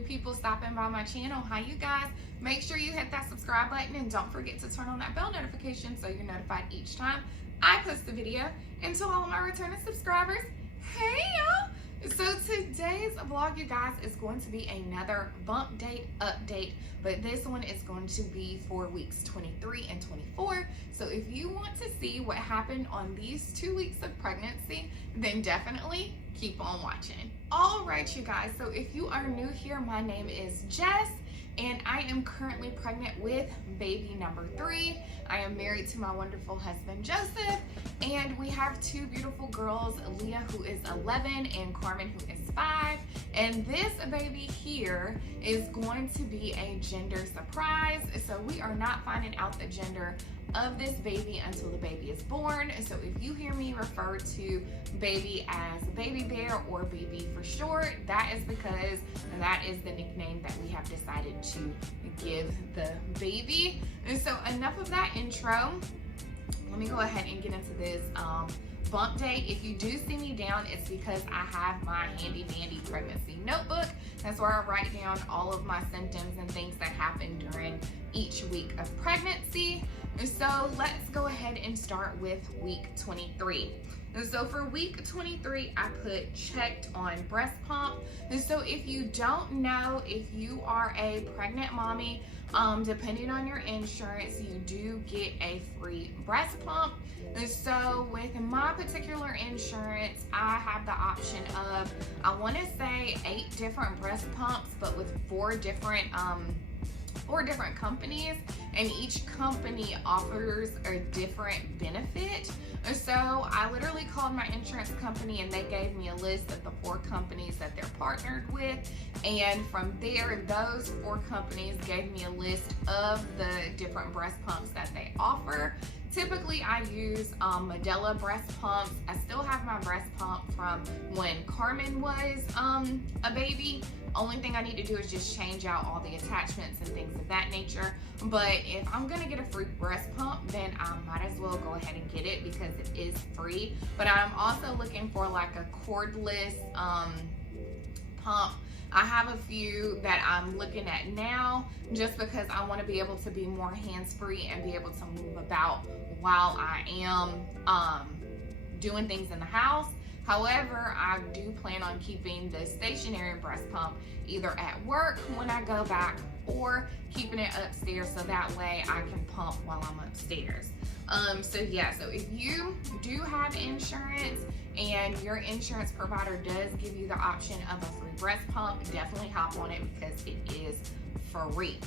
new people stopping by my channel, hi you guys. Make sure you hit that subscribe button and don't forget to turn on that bell notification so you're notified each time I post a video. And to all of my returning subscribers, hey y'all. So today's vlog, you guys, is going to be another bump date update, but this one is going to be for weeks 23 and 24. So if you want to see what happened on these 2 weeks of pregnancy, then definitely keep on watching. All right, you guys, so if you are new here, my name is Jess, and I am currently pregnant with baby number 3. I am married to my wonderful husband, Joseph, and we have 2 beautiful girls, Leah, who is 11, and Carmen, who is 5. And this baby here is going to be a gender surprise. So we are not finding out the gender of this baby until the baby is born. So if you hear me refer to baby as baby bear or baby for short, that is because that is the nickname that we have decided to give the baby. And so enough of that intro. Let me go ahead and get into this bump date. If you do see me down, it's because I have my handy dandy pregnancy notebook. That's where I write down all of my symptoms and things that happen during each week of pregnancy. And so let's go ahead and start with week 23. And so for week 23, I put checked on breast pump. And so if you don't know, if you are a pregnant mommy, depending on your insurance, you do get a free breast pump. And so with my particular insurance, I have the option of, I want to say 8 different breast pumps, but with 4 different companies, and each company offers a different benefit. And so I literally called my insurance company and they gave me a list of the 4 companies that they're partnered with, and from there those 4 companies gave me a list of the different breast pumps that they offer. Typically I use Medela breast pumps. I still have my breast pump from when Carmen was a baby. Only thing I need to do is just change out all the attachments and things of that nature. But if I'm gonna get a free breast pump, then I might as well go ahead and get it because it is free. But I'm also looking for like a cordless pump. I have a few that I'm looking at now just because I want to be able to be more hands-free and be able to move about while I am doing things in the house. However, I do plan on keeping the stationary breast pump either at work when I go back or keeping it upstairs so that way I can pump while I'm upstairs. So yeah, so if you do have insurance and your insurance provider does give you the option of a free breast pump, definitely hop on it because it is free.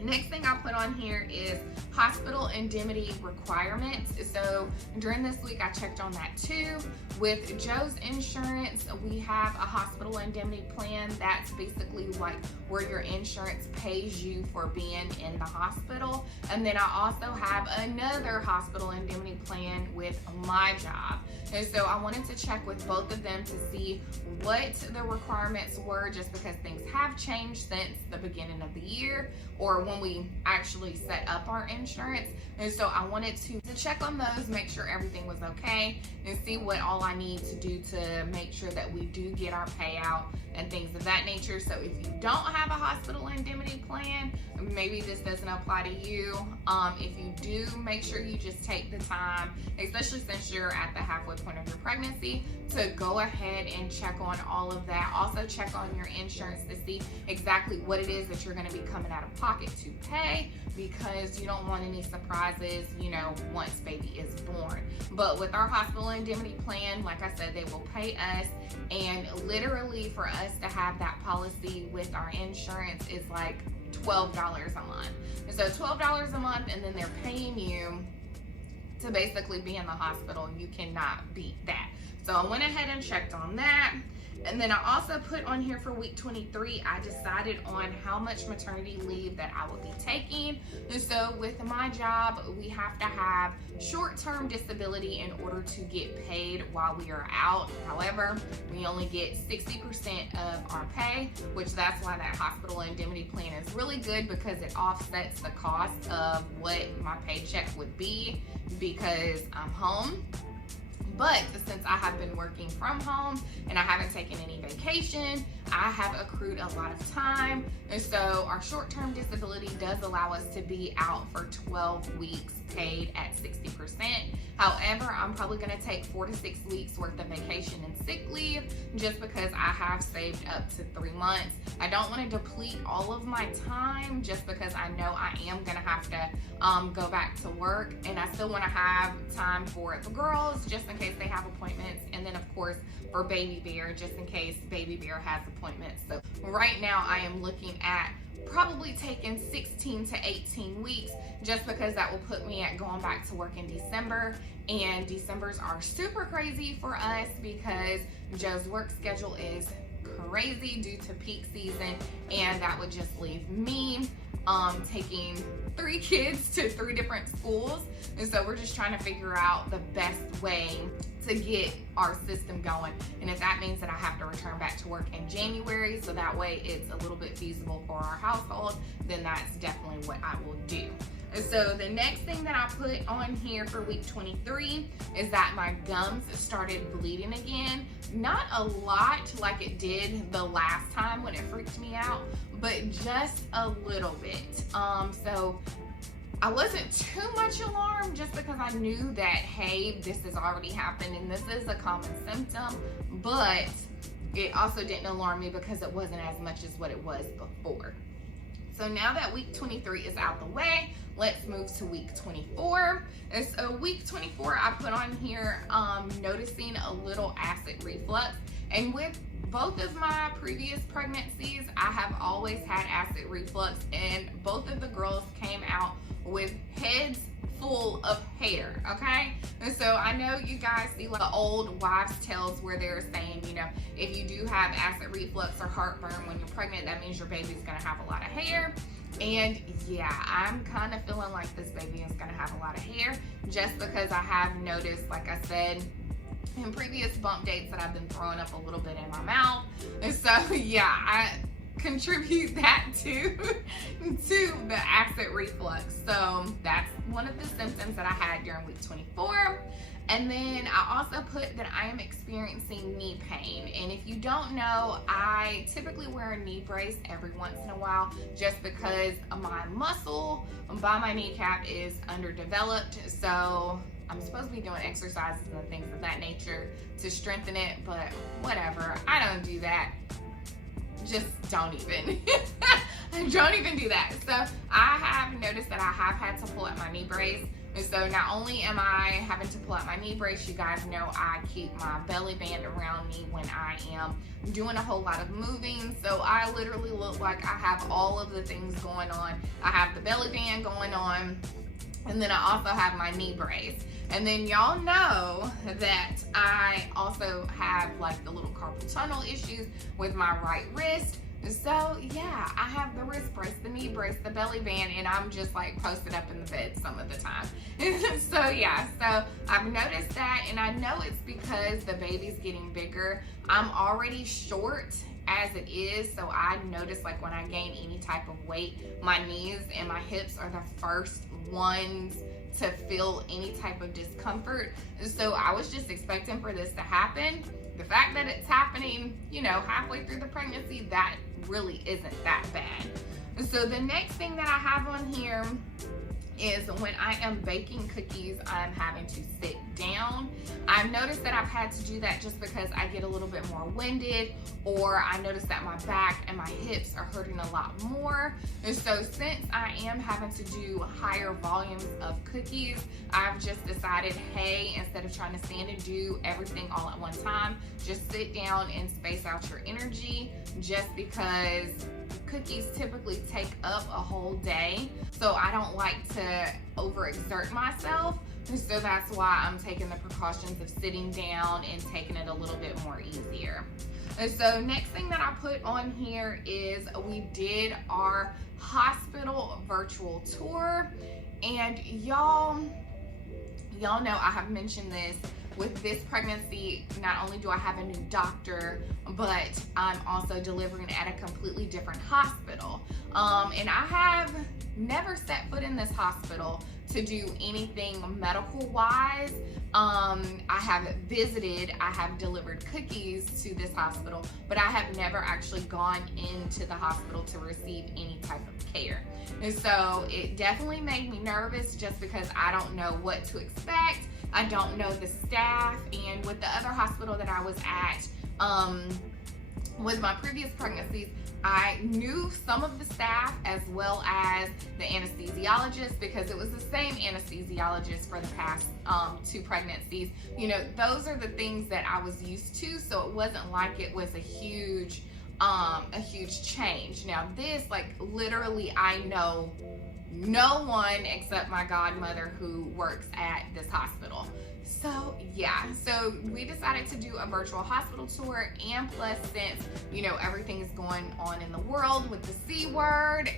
Next thing I put on here is hospital indemnity requirements. So during this week, I checked on that too. With Joe's insurance, we have a hospital indemnity plan. That's basically like where your insurance pays you for being in the hospital. And then I also have another hospital indemnity plan with my job. And so I wanted to check with both of them to see what the requirements were, just because things have changed since the beginning of the year or when we actually set up our insurance. And so I wanted to check on those, make sure everything was okay, and see what all I need to do to make sure that we do get our payout and things of that nature. So if you don't have a hospital indemnity plan, maybe this doesn't apply to you. If you do, make sure you just take the time, especially since you're at the halfway point of your pregnancy, to go ahead and check on all of that. Also check on your insurance to see exactly what it is that you're going to be coming out of pocket to pay, because you don't want any surprises, you know, once baby is born. But with our hospital indemnity plan, like I said, they will pay us, and literally for us to have that policy with our insurance is like $12 a month. And so $12 a month, and then they're paying you to basically be in the hospital. You cannot beat that. So I went ahead and checked on that. And then I also put on here for week 23, I decided on how much maternity leave that I would be taking. And so with my job, we have to have short-term disability in order to get paid while we are out. However, we only get 60% of our pay, which that's why that hospital indemnity plan is really good, because it offsets the cost of what my paycheck would be because I'm home. But since I have been working from home and I haven't taken any vacation, I have accrued a lot of time. And so our short-term disability does allow us to be out for 12 weeks paid at 60%. However, I'm probably gonna take 4 to 6 weeks worth of vacation and sick leave just because I have saved up to 3 months. I don't wanna deplete all of my time just because I know I am gonna have to go back to work, and I still wanna have time for the girls just in case they have appointments, and then of course for baby bear just in case baby bear has appointments. So right now I am looking at probably taking 16 to 18 weeks just because that will put me at going back to work in December, and Decembers are super crazy for us because Joe's work schedule is crazy due to peak season, and that would just leave me taking 3 kids to 3 different schools. And so we're just trying to figure out the best way to get our system going. And if that means that I have to return back to work in January, so that way it's a little bit feasible for our household, then that's definitely what I will do. And so the next thing that I put on here for week 23 is that my gums started bleeding again. Not a lot like it did the last time when it freaked me out, but just a little bit. So I wasn't too much alarmed just because I knew that, hey, this has already happened and this is a common symptom, but it also didn't alarm me because it wasn't as much as what it was before. So now that week 23 is out the way, let's move to week 24. And so week 24, I put on here noticing a little acid reflux. And with both of my previous pregnancies, I have always had acid reflux, and both of the girls came out with heads full of hair, okay? And so I know you guys see like the old wives' tales where they're saying, you know, if you do have acid reflux or heartburn when you're pregnant, that means your baby's gonna have a lot of hair. And yeah, I'm kind of feeling like this baby is gonna have a lot of hair just because I have noticed, like I said, in previous bump dates that I've been throwing up a little bit in my mouth. And so yeah, I contribute that to the acid reflux. So that's one of the symptoms that I had during week 24. And then I also put that I am experiencing knee pain. And if you don't know, I typically wear a knee brace every once in a while just because my muscle by my kneecap is underdeveloped. So I'm supposed to be doing exercises and things of that nature to strengthen it, but whatever, I don't do that. Just don't even. Don't even do that. So I have noticed that I have had to pull out my knee brace. And so not only am I having to pull out my knee brace, you guys know I keep my belly band around me when I am doing a whole lot of moving. So I literally look like I have all of the things going on. I have the belly band going on, and then I also have my knee brace. And then y'all know that I also have like the little carpal tunnel issues with my right wrist. So yeah, I have the wrist brace, the knee brace, the belly band, and I'm just like posted up in the bed some of the time. So yeah, so I've noticed that, and I know it's because the baby's getting bigger. I'm already short as it is, so I notice like when I gain any type of weight, my knees and my hips are the first ones to feel any type of discomfort. So I was just expecting for this to happen. The fact that it's happening, you know, halfway through the pregnancy, that really isn't that bad. So the next thing that I have on here is when I am baking cookies, I'm having to sit down. I've noticed that I've had to do that just because I get a little bit more winded, or I notice that my back and my hips are hurting a lot more. And so since I am having to do higher volumes of cookies, I've just decided, hey, instead of trying to stand and do everything all at one time, just sit down and space out your energy, just because cookies typically take up a whole day. So I don't like to overexert myself. And so that's why I'm taking the precautions of sitting down and taking it a little bit more easier. And so next thing that I put on here is we did our hospital virtual tour. And y'all know I have mentioned this. With this pregnancy, not only do I have a new doctor, but I'm also delivering at a completely different hospital. And I have never set foot in this hospital to do anything medical wise. I have delivered cookies to this hospital, but I have never actually gone into the hospital to receive any type of care. And so it definitely made me nervous just because I don't know what to expect. I don't know the staff. And with the other hospital that I was at, with my previous pregnancies, I knew some of the staff as well as the anesthesiologist, because it was the same anesthesiologist for the past 2 pregnancies. You know, those are the things that I was used to, so it wasn't like it was a huge change. Now this, like, literally I know no one except my godmother who works at this hospital. So yeah, so we decided to do a virtual hospital tour, and plus, since, you know, everything is going on in the world with the C word,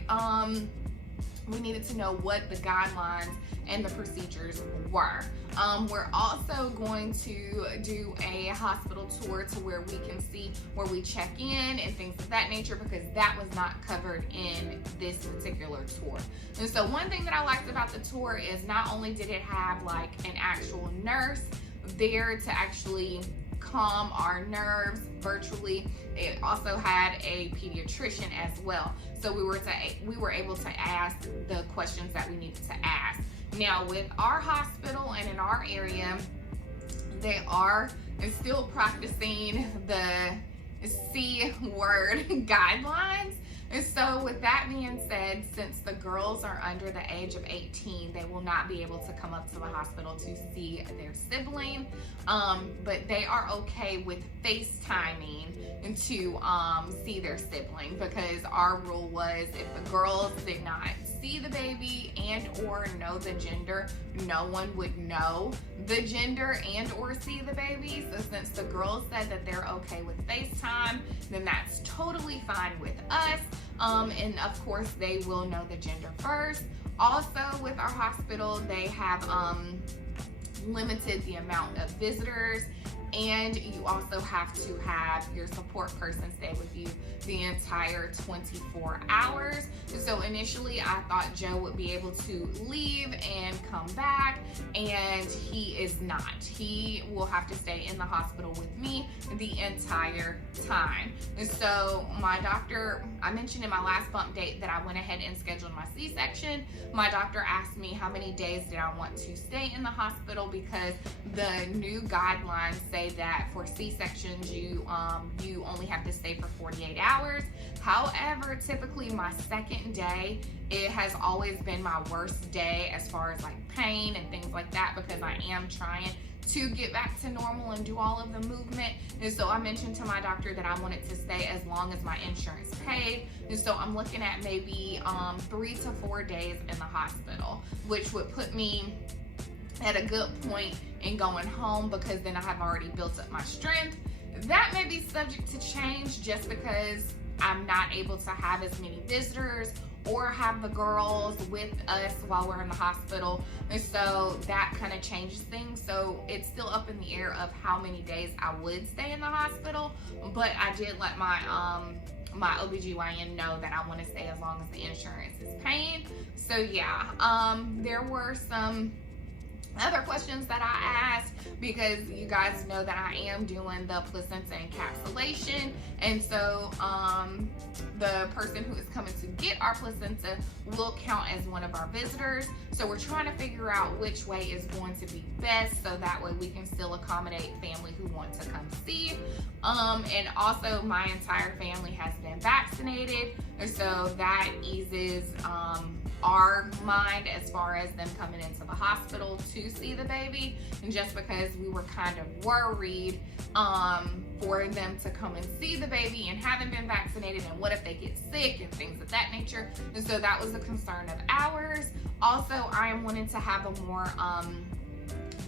we needed to know what the guidelines and the procedures were. We're also going to do a hospital tour to where we can see where we check in and things of that nature, because that was not covered in this particular tour. And so one thing that I liked about the tour is not only did it have like an actual nurse there to actually calm our nerves virtually, it also had a pediatrician as well. So we were able to ask the questions that we needed to ask. Now with our hospital and in our area, they are still practicing the C word guidelines. And so with that being said, since the girls are under the age of 18, they will not be able to come up to the hospital to see their sibling, but they are okay with FaceTiming to see their sibling, because our rule was if the girls did not see the baby and or know the gender, no one would know the gender and or see the baby. So since the girls said that they're okay with FaceTime, then that's totally fine with us. And of course they will know the gender first. Also with our hospital, they have limited the amount of visitors, and you also have to have your support person stay with you the entire 24 hours. So initially I thought Joe would be able to leave and come back, and he is not. He will have to stay in the hospital with me the entire time. And so my doctor, I mentioned in my last bump date that I went ahead and scheduled my C-section. My doctor asked me how many days did I want to stay in the hospital, because the new guidelines say that for C-sections you only have to stay for 48 hours. However, typically my second day, it has always been my worst day as far as like pain and things like that, because I am trying to get back to normal and do all of the movement. And so I mentioned to my doctor that I wanted to stay as long as my insurance paid. And so I'm looking at maybe 3 to 4 days in the hospital, which would put me at a good point in going home, because then I have already built up my strength. That may be subject to change just because I'm not able to have as many visitors or have the girls with us while we're in the hospital. And so that kind of changes things. So it's still up in the air of how many days I would stay in the hospital. But I did let my my OBGYN know that I want to stay as long as the insurance is paying. So yeah, there were some other questions that I asked, because you guys know that I am doing the placenta encapsulation, and so the person who is coming to get our placenta will count as one of our visitors. So we're trying to figure out which way is going to be best, so that way we can still accommodate family who want to come see. And also my entire family has been vaccinated, and so that eases our mind as far as them coming into the hospital to see the baby. And just because we were kind of worried for them to come and see the baby and haven't been vaccinated, and what if they get sick and things of that nature. And so that was a concern of ours. Also, I am wanting to have a more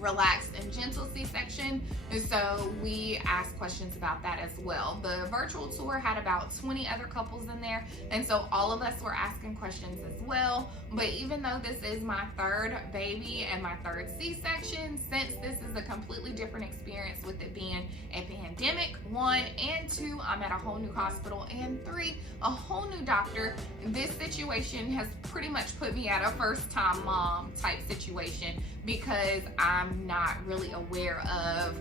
relaxed and gentle C-section, and so we asked questions about that as well. The virtual tour had about 20 other couples in there, and so all of us were asking questions as well. But even though this is my third baby and my third C-section, since this is a completely different experience with it being a pandemic, 1, and 2, I'm at a whole new hospital, and 3, a whole new doctor, this situation has pretty much put me at a first-time mom type situation, because I'm not really aware of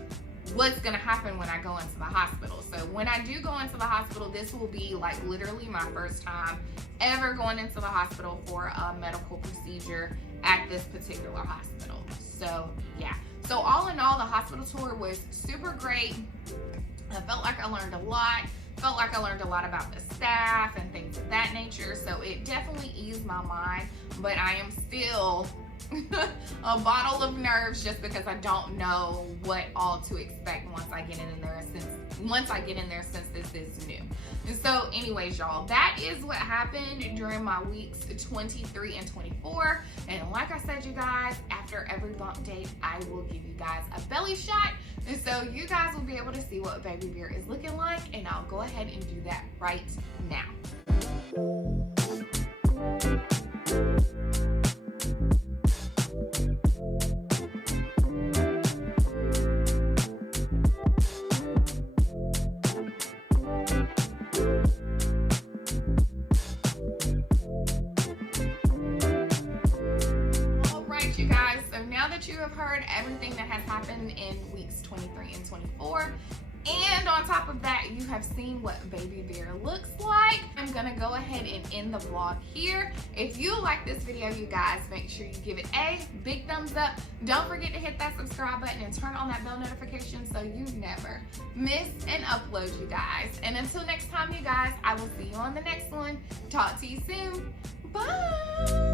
what's gonna happen when I go into the hospital. So when I do go into the hospital, this will be like literally my first time ever going into the hospital for a medical procedure at this particular hospital. So yeah, so all in all, the hospital tour was super great. I felt like I learned a lot. Felt like I learned a lot about the staff and things of that nature. So it definitely eased my mind, but I am still a bottle of nerves just because I don't know what all to expect once I get in there, since this is new. And so anyways, y'all, that is what happened during my weeks 23 and 24. And like I said, you guys, after every bump date, I will give you guys a belly shot, and so you guys will be able to see what baby bear is looking like, and I'll go ahead and do that right now. You have heard everything that has happened in weeks 23 and 24, and on top of that, you have seen what baby bear looks like. I'm gonna go ahead and end the vlog here. If you like this video, you guys, make sure you give it a big thumbs up. Don't forget to hit that subscribe button and turn on that bell notification so you never miss an upload, you guys. And until next time, you guys, I will see you on the next one. Talk to you soon. Bye.